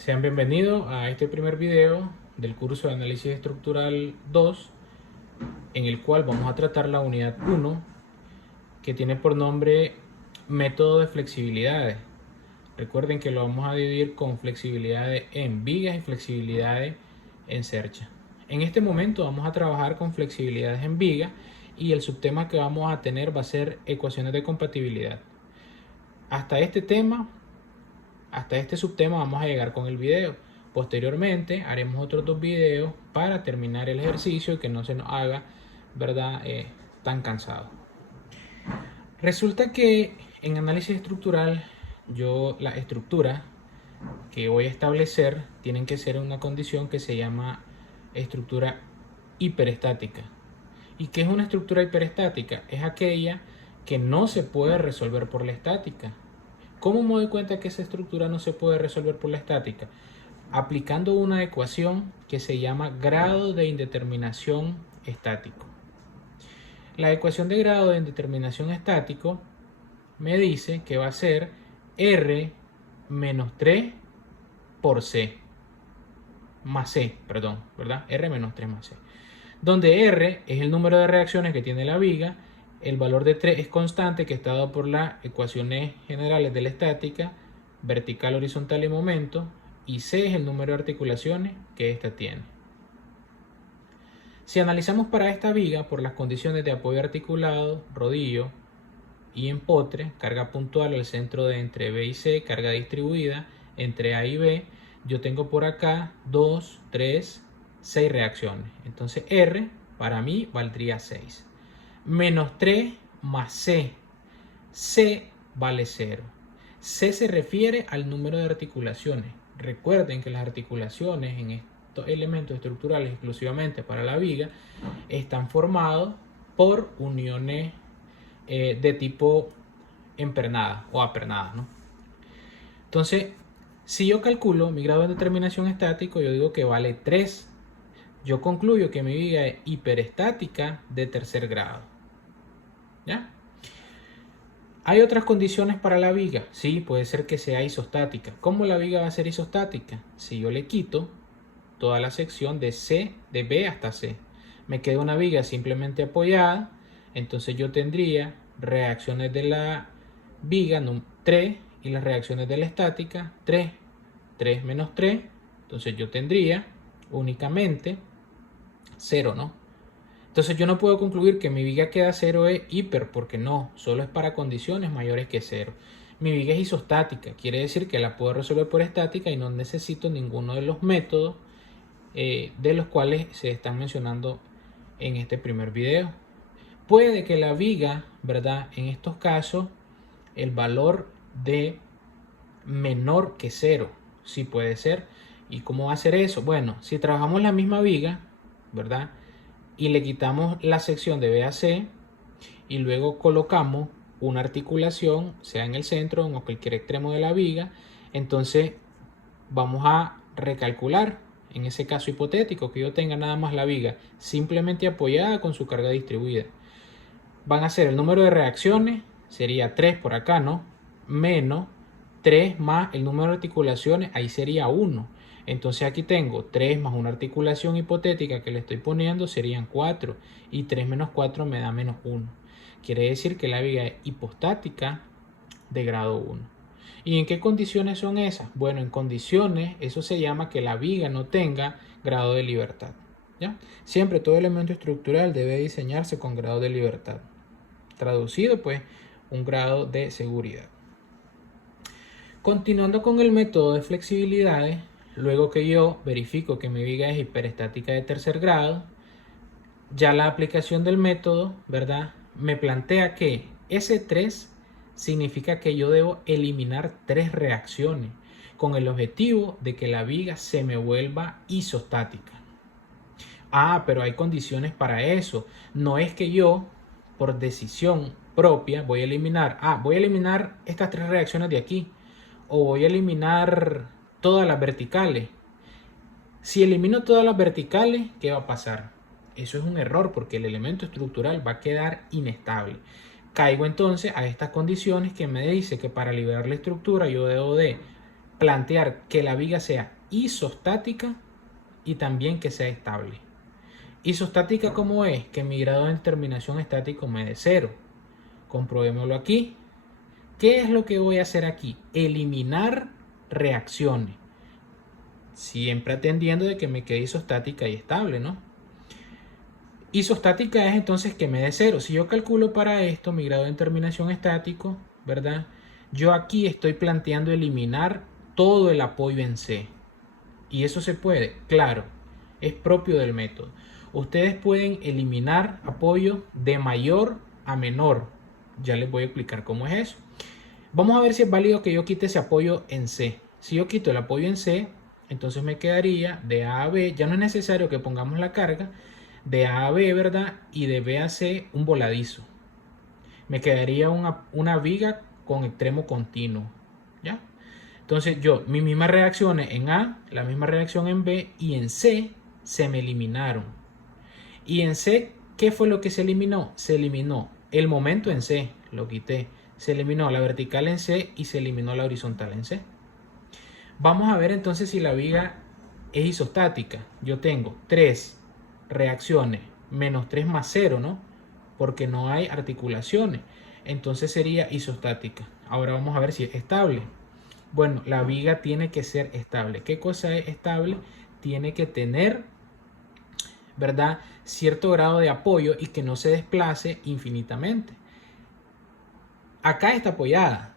Sean bienvenidos a este primer video del curso de Análisis Estructural 2, en el cual vamos a tratar la unidad 1, que tiene por nombre Método de flexibilidades. Recuerden que lo vamos a dividir con flexibilidades en vigas y flexibilidades en cercha. En este momento vamos a trabajar con flexibilidades en vigas y el subtema que vamos a tener va a ser ecuaciones de compatibilidad. Hasta este subtema vamos a llegar con el video. Posteriormente haremos otros dos videos para terminar el ejercicio y que no se nos haga, ¿verdad? Tan cansado. Resulta que en análisis estructural, la estructura que voy a establecer tienen que ser una condición que se llama estructura hiperestática. ¿Y qué es una estructura hiperestática? Es aquella que no se puede resolver por la estática. ¿Cómo me doy cuenta que esa estructura no se puede resolver por la estática? Aplicando una ecuación que se llama grado de indeterminación estático. La ecuación de grado de indeterminación estático me dice que va a ser R menos 3 por C. Más C, perdón, ¿verdad? R menos 3 más C. Donde R es el número de reacciones que tiene la viga, el valor de 3 es constante que está dado por las ecuaciones generales de la estática, vertical, horizontal y momento, y C es el número de articulaciones que ésta tiene. Si analizamos para esta viga por las condiciones de apoyo articulado, rodillo y empotre, carga puntual al centro de entre B y C, carga distribuida entre A y B, yo tengo por acá 2, 3, 6 reacciones. Entonces R para mí valdría 6. Menos 3 más C. C vale 0. C se refiere al número de articulaciones. Recuerden que las articulaciones en estos elementos estructurales exclusivamente para la viga están formados por uniones de tipo empernada o apernada, ¿no? Entonces, si yo calculo mi grado de determinación estático, yo digo que vale 3. Yo concluyo que mi viga es hiperestática de tercer grado. ¿Ya? ¿Hay otras condiciones para la viga? Sí, puede ser que sea isostática. ¿Cómo la viga va a ser isostática? Si yo le quito toda la sección de B hasta C, me queda una viga simplemente apoyada, entonces yo tendría reacciones de la viga 3 y las reacciones de la estática 3. 3 menos 3, entonces yo tendría únicamente 0, ¿no? Entonces yo no puedo concluir que mi viga queda 0 es hiper, porque no, solo es para condiciones mayores que 0. Mi viga es isostática, quiere decir que la puedo resolver por estática y no necesito ninguno de los métodos de los cuales se están mencionando en este primer video. Puede que la viga, ¿verdad? En estos casos, el valor de menor que 0, sí puede ser. ¿Y cómo va a ser eso? Bueno, si trabajamos la misma viga, ¿verdad? Y le quitamos la sección de B a C y luego colocamos una articulación, sea en el centro o en cualquier extremo de la viga, entonces vamos a recalcular en ese caso hipotético que yo tenga nada más la viga simplemente apoyada con su carga distribuida. Van a ser el número de reacciones, sería 3 por acá, ¿no? Menos 3 más el número de articulaciones, ahí sería 1. Entonces aquí tengo 3 más una articulación hipotética que le estoy poniendo, serían 4. Y 3 menos 4 me da menos 1. Quiere decir que la viga es hipostática de grado 1. ¿Y en qué condiciones son esas? Bueno, en condiciones, eso se llama que la viga no tenga grado de libertad. ¿Ya? Siempre todo elemento estructural debe diseñarse con grado de libertad. Traducido, pues, un grado de seguridad. Continuando con el método de flexibilidades, luego que yo verifico que mi viga es hiperestática de tercer grado, ya la aplicación del método, ¿verdad? Me plantea que S3 significa que yo debo eliminar 3 reacciones con el objetivo de que la viga se me vuelva isostática. Ah, pero hay condiciones para eso. No es que yo, por decisión propia, voy a eliminar estas 3 reacciones de aquí, o voy a eliminar todas las verticales. Si elimino todas las verticales, ¿qué va a pasar? Eso es un error porque el elemento estructural va a quedar inestable. Caigo entonces a estas condiciones que me dice que para liberar la estructura yo debo de plantear que la viga sea isostática y también que sea estable. Isostática, ¿cómo es? Que mi grado de determinación estático me dé 0. Comprobémoslo aquí. ¿Qué es lo que voy a hacer aquí? Eliminar reacciones. Siempre atendiendo de que me quede isostática y estable, ¿no? Isostática es entonces que me dé 0. Si yo calculo para esto mi grado de determinación estático, ¿verdad? Yo aquí estoy planteando eliminar todo el apoyo en C. ¿Y eso se puede? Claro, es propio del método. Ustedes pueden eliminar apoyo de mayor a menor. Ya les voy a explicar cómo es eso. Vamos a ver si es válido que yo quite ese apoyo en C. Si yo quito el apoyo en C, entonces me quedaría de A a B. Ya no es necesario que pongamos la carga. De A a B, ¿verdad? Y de B a C un voladizo. Me quedaría una viga con extremo continuo. ¿Ya? Entonces yo, mis mismas reacciones en A, la misma reacción en B y en C se me eliminaron. Y en C, ¿qué fue lo que se eliminó? Se eliminó el momento en C, lo quité. Se eliminó la vertical en C y se eliminó la horizontal en C. Vamos a ver entonces si la viga es isostática. Yo tengo 3 reacciones menos 3 más 0, ¿no? Porque no hay articulaciones. Entonces sería isostática. Ahora vamos a ver si es estable. Bueno, la viga tiene que ser estable. ¿Qué cosa es estable? Tiene que tener, ¿verdad?, cierto grado de apoyo y que no se desplace infinitamente. Acá está apoyada.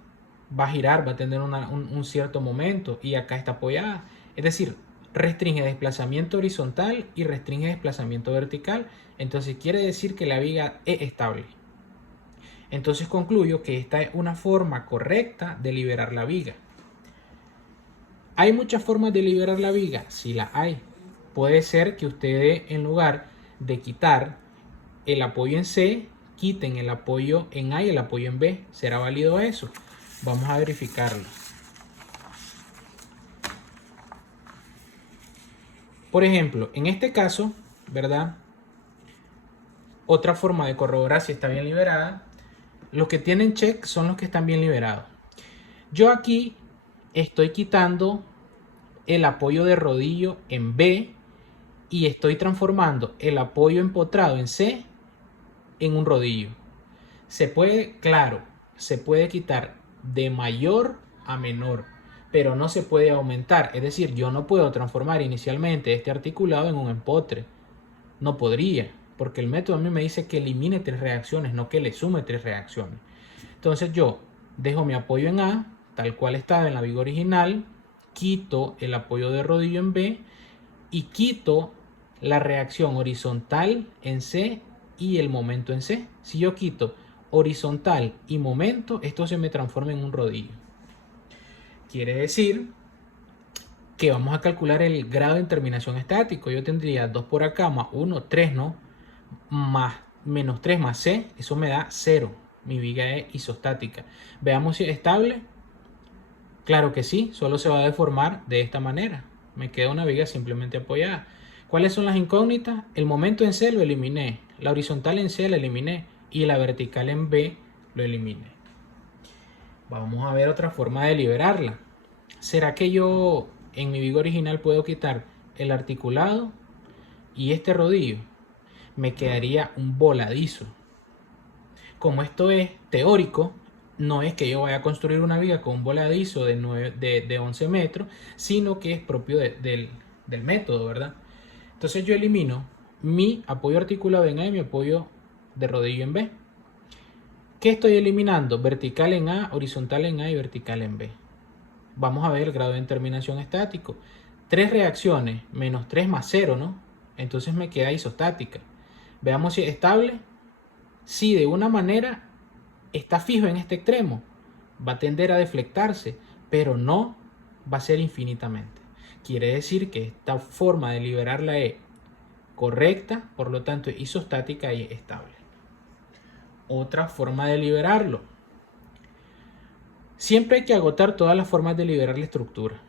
Va a girar, va a tener un cierto momento y acá está apoyada. Es decir, restringe desplazamiento horizontal y restringe desplazamiento vertical. Entonces quiere decir que la viga es estable. Entonces concluyo que esta es una forma correcta de liberar la viga. ¿Hay muchas formas de liberar la viga? Sí la hay. Puede ser que ustedes, en lugar de quitar el apoyo en C, quiten el apoyo en A y el apoyo en B. ¿Será válido eso? Vamos a verificarlo. Por ejemplo, en este caso, ¿verdad? Otra forma de corroborar si está bien liberada. Los que tienen check son los que están bien liberados. Yo aquí estoy quitando el apoyo de rodillo en B y estoy transformando el apoyo empotrado en C en un rodillo. Se puede, claro, se puede quitar de mayor a menor, pero no se puede aumentar. Es decir, yo no puedo transformar inicialmente este articulado en un empotre. No podría, porque el método a mí me dice que elimine 3 reacciones, no que le sume 3 reacciones. Entonces yo dejo mi apoyo en A, tal cual estaba en la viga original, quito el apoyo de rodillo en B y quito la reacción horizontal en C y el momento en C. Si yo quito horizontal y momento, esto se me transforma en un rodillo. Quiere decir que vamos a calcular el grado de terminación estático. Yo tendría 2 por acá más 1, 3, ¿no? Más menos 3 más C, eso me da 0. Mi viga es isostática. Veamos si es estable. Claro que sí, solo se va a deformar de esta manera. Me queda una viga simplemente apoyada. ¿Cuáles son las incógnitas? El momento en C lo eliminé, la horizontal en C la eliminé y la vertical en B lo eliminé. Vamos a ver otra forma de liberarla. ¿Será que yo en mi viga original puedo quitar el articulado y este rodillo? Me quedaría un voladizo. Como esto es teórico, no es que yo vaya a construir una viga con un voladizo de 11 metros, sino que es propio del método, ¿verdad? Entonces yo elimino mi apoyo articulado en A y mi apoyo de rodillo en B. ¿Qué estoy eliminando? Vertical en A, horizontal en A y vertical en B. Vamos a ver el grado de terminación estático. 3 reacciones menos 3 más 0, ¿no? Entonces me queda isostática. Veamos si es estable. Si de una manera está fijo en este extremo, va a tender a deflectarse, pero no va a ser infinitamente. Quiere decir que esta forma de liberarla es correcta, por lo tanto es isostática y estable. Otra forma de liberarlo. Siempre hay que agotar todas las formas de liberar la estructura.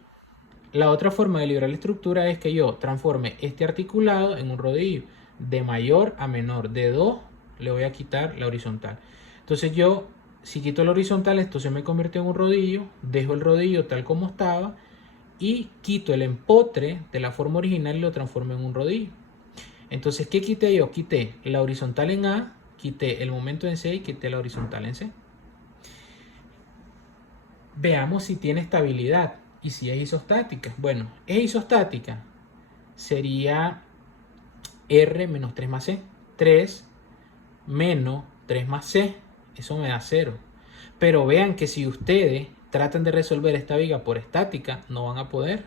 La otra forma de liberar la estructura es que yo transforme este articulado en un rodillo de mayor a menor. De 2 le voy a quitar la horizontal. Entonces yo Si quito el horizontal, esto se me convierte en un rodillo, dejo el rodillo tal como estaba y quito el empotre de la forma original y lo transformo en un rodillo. Entonces, ¿qué quité yo? Quité la horizontal en A, quité el momento en C y quité la horizontal en C. Veamos si tiene estabilidad y si es isostática. Bueno, es isostática. Sería R menos 3 más C. 3 menos 3 más C. Eso me da 0. Pero vean que si ustedes tratan de resolver esta viga por estática, no van a poder.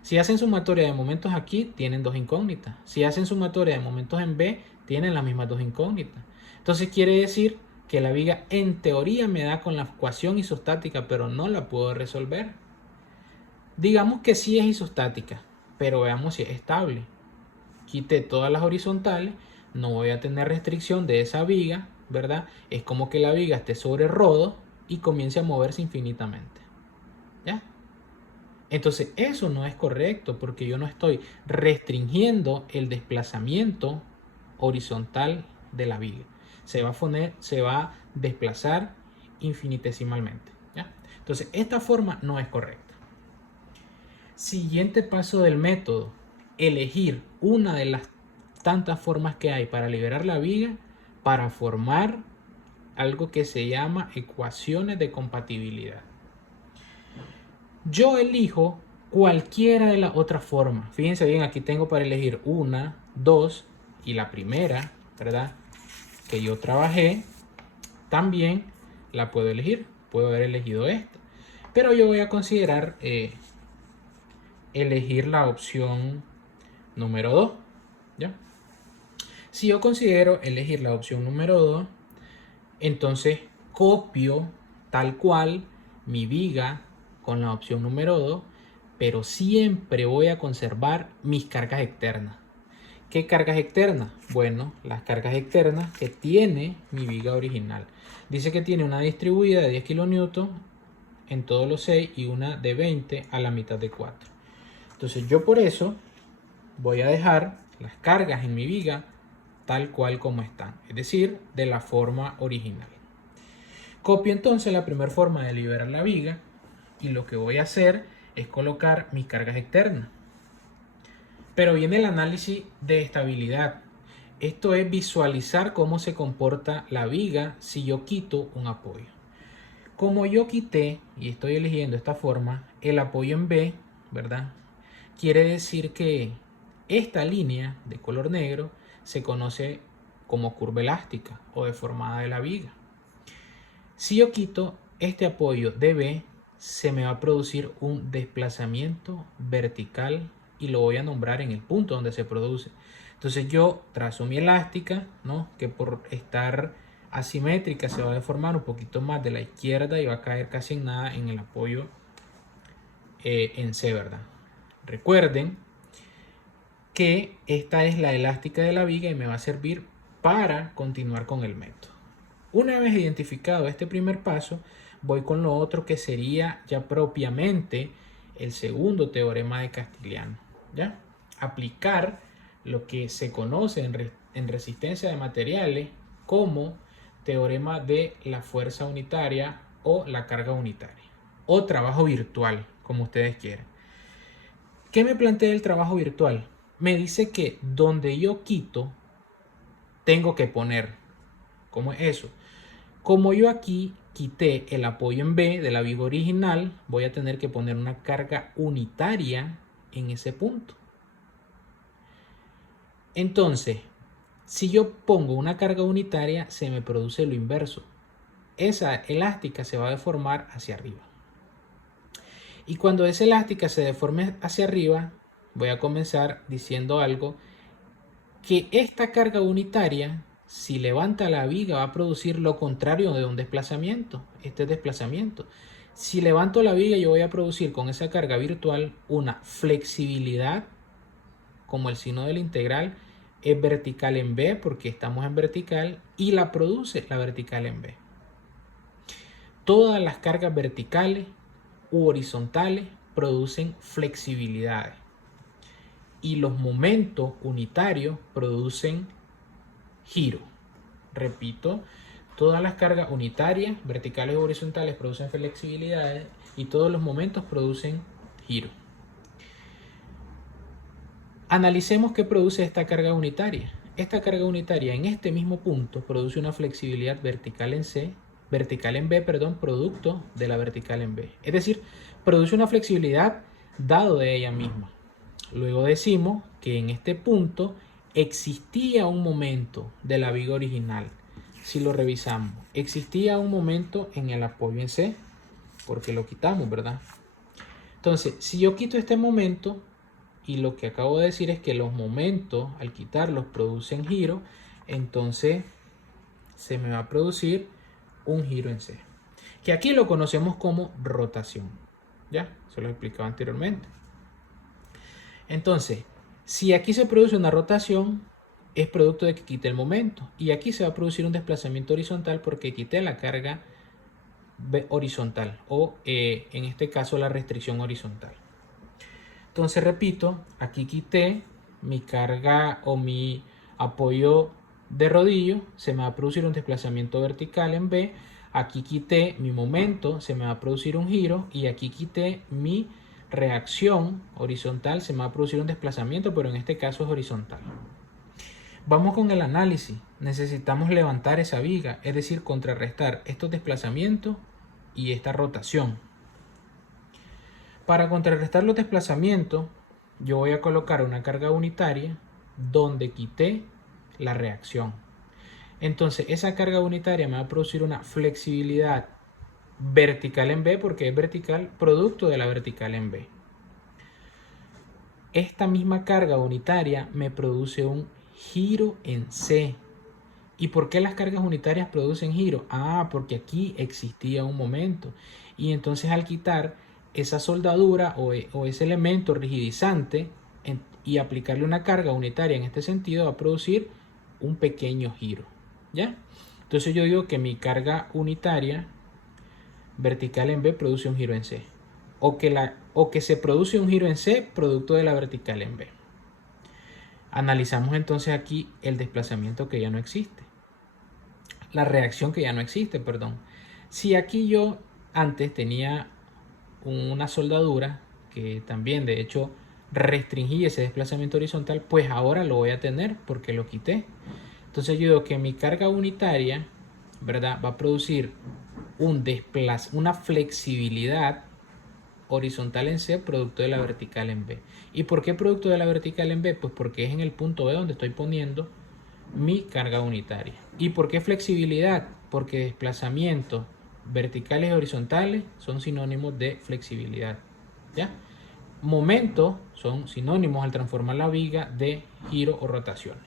Si hacen sumatoria de momentos aquí, tienen dos incógnitas. Si hacen sumatoria de momentos en B, tienen las mismas dos incógnitas. Entonces quiere decir que la viga en teoría me da con la ecuación isostática, pero no la puedo resolver. Digamos que sí es isostática, pero veamos si es estable. Quité todas las horizontales, no voy a tener restricción de esa viga, ¿verdad? Es como que la viga esté sobre rodo y comience a moverse infinitamente. ¿Ya? Entonces eso no es correcto porque yo no estoy restringiendo el desplazamiento horizontal de la viga. Se va a desplazar infinitesimalmente. ¿Ya? Entonces esta forma no es correcta. Siguiente paso del método, elegir una de las tantas formas que hay para liberar la viga para formar algo que se llama ecuaciones de compatibilidad. Yo elijo cualquiera de las otras formas. Fíjense bien, aquí tengo para elegir una, dos y la primera, ¿verdad? Que yo trabajé, también la puedo elegir. Puedo haber elegido esta. Pero yo voy a considerar elegir la opción número 2. ¿Ya? Si yo considero elegir la opción número 2, entonces copio tal cual mi viga con la opción número 2, pero siempre voy a conservar mis cargas externas. ¿Qué cargas externas? Bueno, las cargas externas que tiene mi viga original. Dice que tiene una distribuida de 10 kN en todos los 6 y una de 20 a la mitad de 4. Entonces yo por eso voy a dejar las cargas en mi viga tal cual como están, es decir, de la forma original. Copio entonces la primera forma de liberar la viga y lo que voy a hacer es colocar mis cargas externas. Pero viene el análisis de estabilidad. Esto es visualizar cómo se comporta la viga si yo quito un apoyo. Como yo quité y estoy eligiendo esta forma, el apoyo en B, ¿verdad? Quiere decir que esta línea de color negro se conoce como curva elástica o deformada de la viga. Si yo quito este apoyo de B, se me va a producir un desplazamiento vertical y lo voy a nombrar en el punto donde se produce. Entonces yo trazo mi elástica, ¿no? Que por estar asimétrica se va a deformar un poquito más de la izquierda y va a caer casi en nada en el apoyo en C, ¿verdad? Recuerden que esta es la elástica de la viga y me va a servir para continuar con el método. Una vez identificado este primer paso, voy con lo otro que sería ya propiamente el segundo teorema de Castigliano. ¿Ya? Aplicar lo que se conoce en resistencia de materiales como teorema de la fuerza unitaria o la carga unitaria o trabajo virtual, como ustedes quieran. ¿Qué me plantea el trabajo virtual? Me dice que donde yo quito, tengo que poner. ¿Cómo es eso? Como yo aquí quité el apoyo en B de la viga original, voy a tener que poner una carga unitaria en ese punto. Entonces, si yo pongo una carga unitaria, se me produce lo inverso. Esa elástica se va a deformar hacia arriba. Y cuando esa elástica se deforme hacia arriba, voy a comenzar diciendo algo, que esta carga unitaria, si levanta la viga, va a producir lo contrario de un desplazamiento. Este desplazamiento. Si levanto la viga, yo voy a producir con esa carga virtual una flexibilidad, como el signo de la integral es vertical en B, porque estamos en vertical, y la produce la vertical en B. Todas las cargas verticales u horizontales producen flexibilidades y los momentos unitarios producen giro. Repito, Todas las cargas unitarias, verticales o horizontales, producen flexibilidades y todos los momentos producen giro. Analicemos qué produce esta carga unitaria. Esta carga unitaria en este mismo punto produce una flexibilidad vertical en B, producto de la vertical en B. Es decir, produce una flexibilidad dado de ella misma. Luego decimos que en este punto existía un momento de la viga original. Si lo revisamos, existía un momento en el apoyo en C, porque lo quitamos, ¿verdad? Entonces, si yo quito este momento, y lo que acabo de decir es que los momentos, al quitarlos, producen giro, entonces se me va a producir un giro en C, que aquí lo conocemos como rotación. Ya, se lo he explicado anteriormente. Entonces, si aquí se produce una rotación, es producto de que quité el momento. Y aquí se va a producir un desplazamiento horizontal porque quité la carga horizontal o en este caso la restricción horizontal. Entonces repito, aquí quité mi carga o mi apoyo de rodillo, se me va a producir un desplazamiento vertical en B. Aquí quité mi momento, se me va a producir un giro, y aquí quité mi reacción horizontal, se me va a producir un desplazamiento, pero en este caso es horizontal. Vamos con el análisis. Necesitamos levantar esa viga, es decir, contrarrestar estos desplazamientos y esta rotación. Para contrarrestar los desplazamientos, yo voy a colocar una carga unitaria donde quité la reacción. Entonces, esa carga unitaria me va a producir una flexibilidad vertical en B, porque es vertical, producto de la vertical en B. Esta misma carga unitaria me produce un giro en C. ¿Y por qué las cargas unitarias producen giro? Ah, porque aquí existía un momento. Y entonces al quitar esa soldadura o ese elemento rigidizante y aplicarle una carga unitaria en este sentido, va a producir un pequeño giro. ¿Ya? Entonces yo digo que mi carga unitaria vertical en B produce un giro en C. O que se produce un giro en C producto de la vertical en B. Analizamos entonces aquí el desplazamiento que ya no existe. La reacción que ya no existe, perdón. Si aquí yo antes tenía una soldadura que también de hecho restringí ese desplazamiento horizontal, pues ahora lo voy a tener porque lo quité. Entonces yo digo que mi carga unitaria, ¿verdad?, va a producir una flexibilidad horizontal en C producto de la vertical en B. ¿Y por qué producto de la vertical en B? Pues porque es en el punto B donde estoy poniendo mi carga unitaria. ¿Y por qué flexibilidad? Porque desplazamientos verticales y horizontales son sinónimos de flexibilidad. ¿Ya? Momentos son sinónimos al transformar la viga de giro o rotación.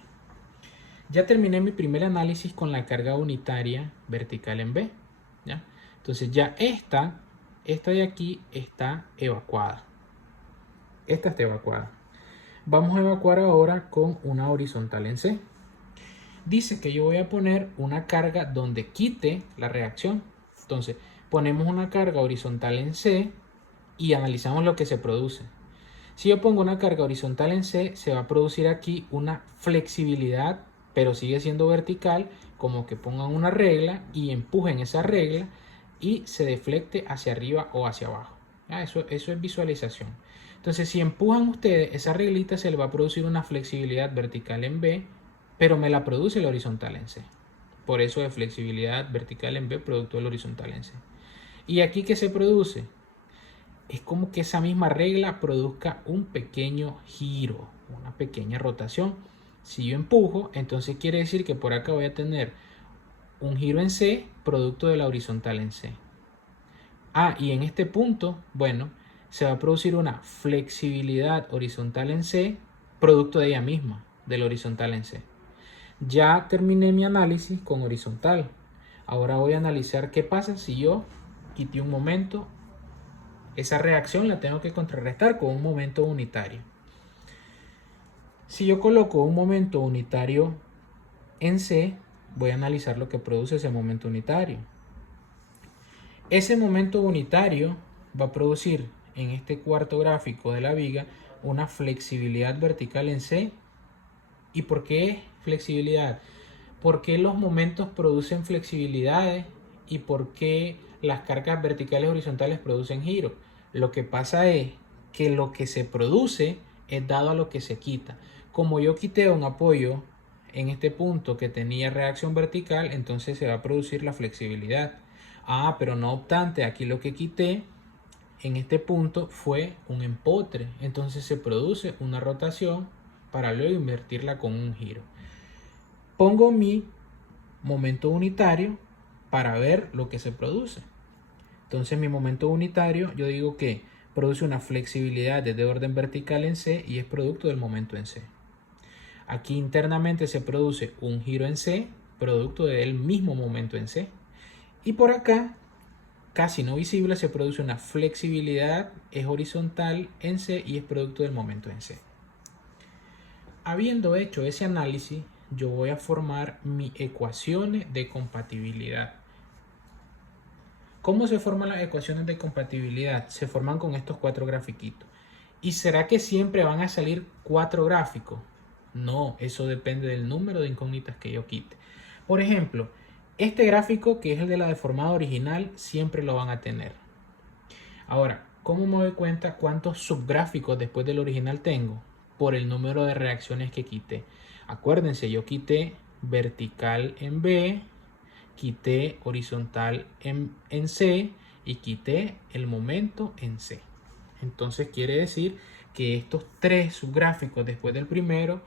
Ya terminé mi primer análisis con la carga unitaria vertical en B. ¿Ya? Entonces ya esta de aquí está evacuada. Esta está evacuada. Vamos a evacuar ahora con una horizontal en C. Dice que yo voy a poner una carga donde quite la reacción. Entonces ponemos una carga horizontal en C y analizamos lo que se produce. Si yo pongo una carga horizontal en C, se va a producir aquí una flexibilidad, pero sigue siendo vertical, como que pongan una regla y empujen esa regla y se deflecte hacia arriba o hacia abajo. Eso es visualización. Entonces, si empujan ustedes esa reglita, se le va a producir una flexibilidad vertical en B, pero me la produce la horizontal en C. Por eso es flexibilidad vertical en B, producto del horizontal en C. ¿Y aquí qué se produce? Es como que esa misma regla produzca un pequeño giro, una pequeña rotación. Si yo empujo, entonces quiere decir que por acá voy a tener un giro en C, producto de la horizontal en C. Ah, y en este punto, bueno, se va a producir una flexibilidad horizontal en C, producto de ella misma, del horizontal en C. Ya terminé mi análisis con horizontal. Ahora voy a analizar qué pasa si yo quité un momento. Esa reacción la tengo que contrarrestar con un momento unitario. Si yo coloco un momento unitario en C, voy a analizar lo que produce ese momento unitario. Ese momento unitario va a producir en este cuarto gráfico de la viga una flexibilidad vertical en C. ¿Y por qué flexibilidad? ¿Por qué los momentos producen flexibilidades y por qué las cargas verticales y horizontales producen giro? Lo que pasa es que lo que se produce es dado a lo que se quita. Como yo quité un apoyo en este punto que tenía reacción vertical, entonces se va a producir la flexibilidad. Ah, pero no obstante, aquí lo que quité en este punto fue un empotre. Entonces se produce una rotación para luego invertirla con un giro. Pongo mi momento unitario para ver lo que se produce. Entonces mi momento unitario, yo digo que produce una flexibilidad de orden vertical en C y es producto del momento en C. Aquí internamente se produce un giro en C, producto del mismo momento en C. Y por acá, casi no visible, se produce una flexibilidad, es horizontal en C y es producto del momento en C. Habiendo hecho ese análisis, yo voy a formar mis ecuaciones de compatibilidad. ¿Cómo se forman las ecuaciones de compatibilidad? Se forman con estos 4 grafiquitos. ¿Y será que siempre van a salir 4 gráficos? No, eso depende del número de incógnitas que yo quite. Por ejemplo, este gráfico, que es el de la deformada original, siempre lo van a tener. Ahora, ¿cómo me doy cuenta cuántos subgráficos después del original tengo? Por el número de reacciones que quité. Acuérdense, yo quité vertical en B, quité horizontal en C y quité el momento en C. Entonces quiere decir que estos 3 subgráficos después del primero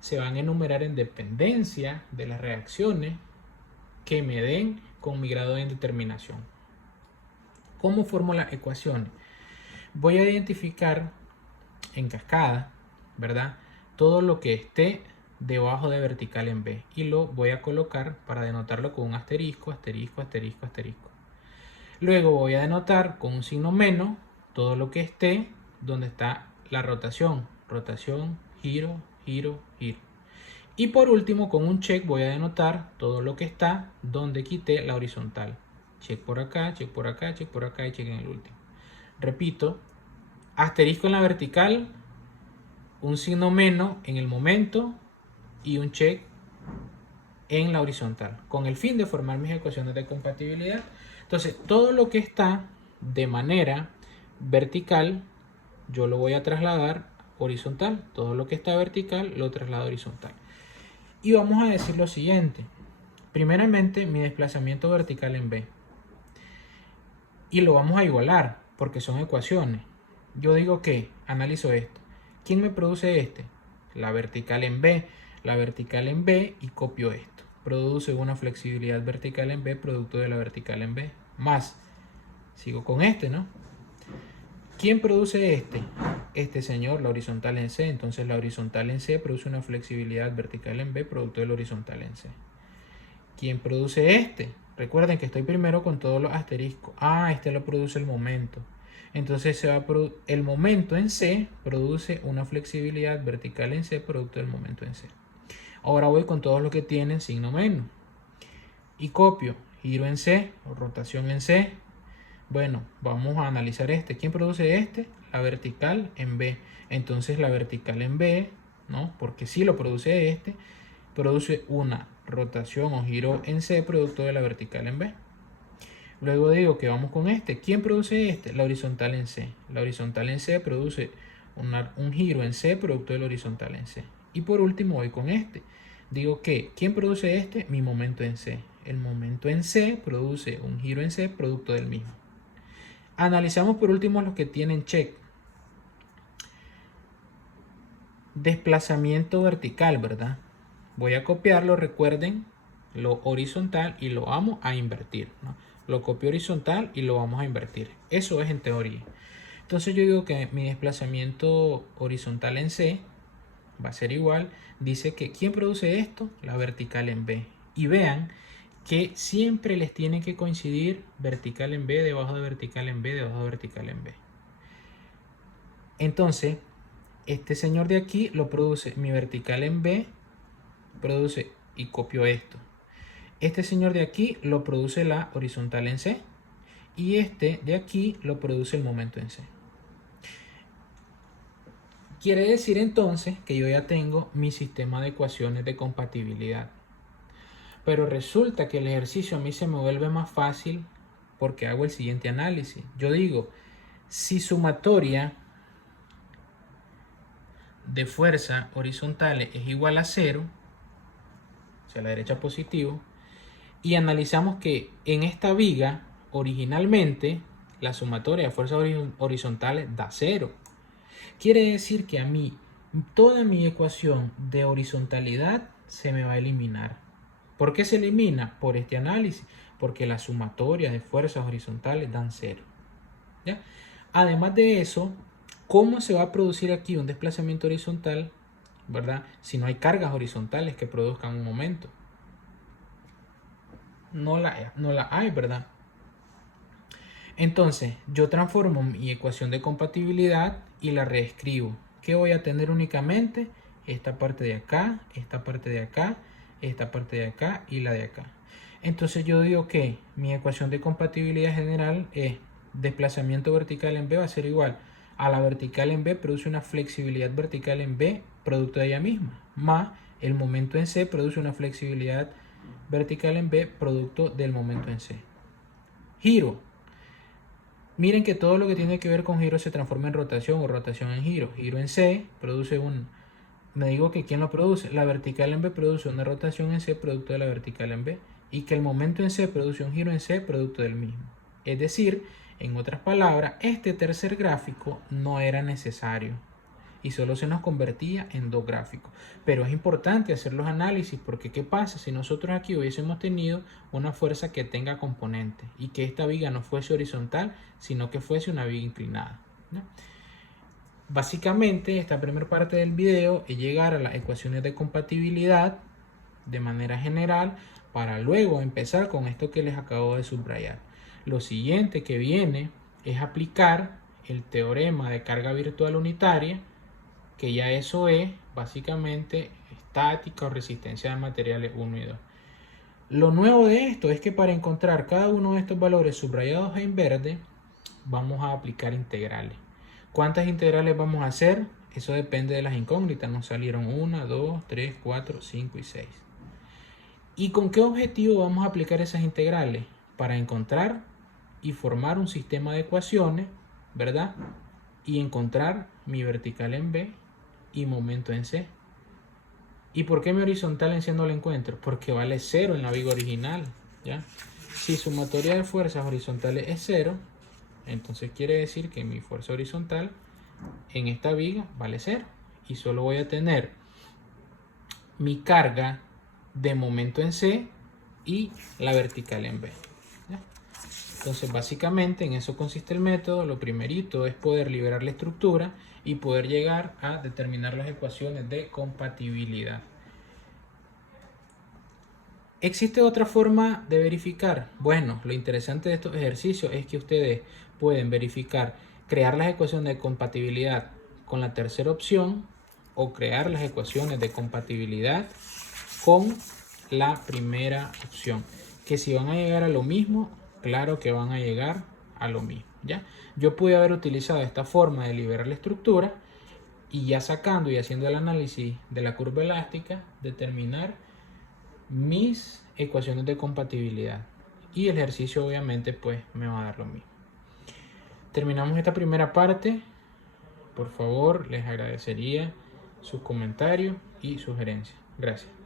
se van a enumerar en dependencia de las reacciones que me den con mi grado de indeterminación. ¿Cómo formo las ecuaciones? Voy a identificar en cascada, ¿verdad? Todo lo que esté debajo de vertical en B y lo voy a colocar para denotarlo con un asterisco, asterisco, asterisco, asterisco. Luego voy a denotar con un signo menos todo lo que esté donde está la rotación, rotación, giro, giro, giro. Y por último con un check voy a denotar todo lo que está donde quité la horizontal. Check por acá, check por acá, check por acá y check en el último. Repito, asterisco en la vertical, un signo menos en el momento y un check en la horizontal, con el fin de formar mis ecuaciones de compatibilidad. Entonces, todo lo que está de manera vertical, yo lo voy a trasladar horizontal. Todo lo que está vertical, lo traslado horizontal. Y vamos a decir lo siguiente. Primeramente, mi desplazamiento vertical en B. Y lo vamos a igualar, porque son ecuaciones. Yo digo que, analizo esto. ¿Quién me produce este? La vertical en B. La vertical en B y copio esto. Produce una flexibilidad vertical en B, producto de la vertical en B. Más, sigo con este, ¿no? ¿Quién produce este? Este señor, la horizontal en C. Entonces la horizontal en C produce una flexibilidad vertical en B, producto de la horizontal en C. ¿Quién produce este? Recuerden que estoy primero con todos los asteriscos. Ah, este lo produce el momento. Entonces el momento en C produce una flexibilidad vertical en C, producto del momento en C. Ahora voy con todos los que tienen signo menos. Y copio giro en C o rotación en C. Bueno, vamos a analizar este. ¿Quién produce este? La vertical en B. Entonces la vertical en B, ¿no? Porque si lo produce este, produce una rotación o giro en C, producto de la vertical en B. Luego digo que vamos con este. ¿Quién produce este? La horizontal en C. La horizontal en C produce un giro en C, producto del horizontal en C. Y por último voy con este. Digo que, ¿quién produce este? Mi momento en C. El momento en C produce un giro en C, producto del mismo. Analizamos por último los que tienen check. Desplazamiento vertical, ¿verdad? Voy a copiarlo, recuerden, lo horizontal y lo vamos a invertir, ¿no? Lo copio horizontal y lo vamos a invertir. Eso es en teoría. Entonces yo digo que mi desplazamiento horizontal en C va a ser igual. Dice que ¿quién produce esto? La vertical en B. Y vean que siempre les tiene que coincidir vertical en B, debajo de vertical en B, debajo de vertical en B. Entonces, este señor de aquí lo produce mi vertical en B, produce y copio esto. Este señor de aquí lo produce la horizontal en C y este de aquí lo produce el momento en C. Quiere decir entonces que yo ya tengo mi sistema de ecuaciones de compatibilidad. Pero resulta que el ejercicio a mí se me vuelve más fácil porque hago el siguiente análisis. Yo digo, si sumatoria de fuerza horizontales es igual a 0, o sea, a la derecha positivo, y analizamos que en esta viga originalmente la sumatoria de fuerzas horizontales da 0. Quiere decir que a mí toda mi ecuación de horizontalidad se me va a eliminar. ¿Por qué se elimina? Por este análisis, porque la sumatoria de fuerzas horizontales dan 0. ¿Ya? Además de eso, ¿cómo se va a producir aquí un desplazamiento horizontal, ¿verdad? Si no hay cargas horizontales que produzcan un momento. No la hay, ¿verdad? Entonces, yo transformo mi ecuación de compatibilidad y la reescribo. ¿Qué voy a tener únicamente? Esta parte de acá, esta parte de acá, esta parte de acá y la de acá. Entonces yo digo que mi ecuación de compatibilidad general es desplazamiento vertical en B va a ser igual a la vertical en B produce una flexibilidad vertical en B producto de ella misma, más el momento en C produce una flexibilidad vertical en B producto del momento en C. Giro. Miren que todo lo que tiene que ver con giro se transforma en rotación o rotación en giro. Giro en C produce un... Me digo que ¿quién lo produce? La vertical en B produce una rotación en C producto de la vertical en B. Y que el momento en C produce un giro en C producto del mismo. Es decir, en otras palabras, este tercer gráfico no era necesario. Y solo se nos convertía en dos gráficos. Pero es importante hacer los análisis porque ¿qué pasa si nosotros aquí hubiésemos tenido una fuerza que tenga componentes y que esta viga no fuese horizontal, sino que fuese una viga inclinada, ¿no? Básicamente, esta primera parte del video es llegar a las ecuaciones de compatibilidad de manera general para luego empezar con esto que les acabo de subrayar. Lo siguiente que viene es aplicar el teorema de carga virtual unitaria, que ya eso es básicamente estática o resistencia de materiales 1 y 2. Lo nuevo de esto es que para encontrar cada uno de estos valores subrayados en verde, vamos a aplicar integrales. ¿Cuántas integrales vamos a hacer? Eso depende de las incógnitas. Nos salieron 1, 2, 3, 4, 5 y 6. ¿Y con qué objetivo vamos a aplicar esas integrales? Para encontrar y formar un sistema de ecuaciones, ¿verdad? Y encontrar mi vertical en B y momento en C. ¿Y por qué mi horizontal en C no la encuentro? Porque vale 0 en la viga original, ¿ya? Si sumatoria de fuerzas horizontales es 0, entonces quiere decir que mi fuerza horizontal en esta viga vale 0. Y solo voy a tener mi carga de momento en C y la vertical en B, ¿ya? Entonces básicamente en eso consiste el método. Lo primerito es poder liberar la estructura y poder llegar a determinar las ecuaciones de compatibilidad. ¿Existe otra forma de verificar? Bueno, lo interesante de estos ejercicios es que ustedes pueden verificar, crear las ecuaciones de compatibilidad con la tercera opción o crear las ecuaciones de compatibilidad con la primera opción. Que si van a llegar a lo mismo, claro que van a llegar a lo mismo, ¿ya? Yo pude haber utilizado esta forma de liberar la estructura y ya sacando y haciendo el análisis de la curva elástica, determinar mis ecuaciones de compatibilidad. Y el ejercicio obviamente pues me va a dar lo mismo. Terminamos esta primera parte. Por favor, les agradecería sus comentarios y sugerencias. Gracias.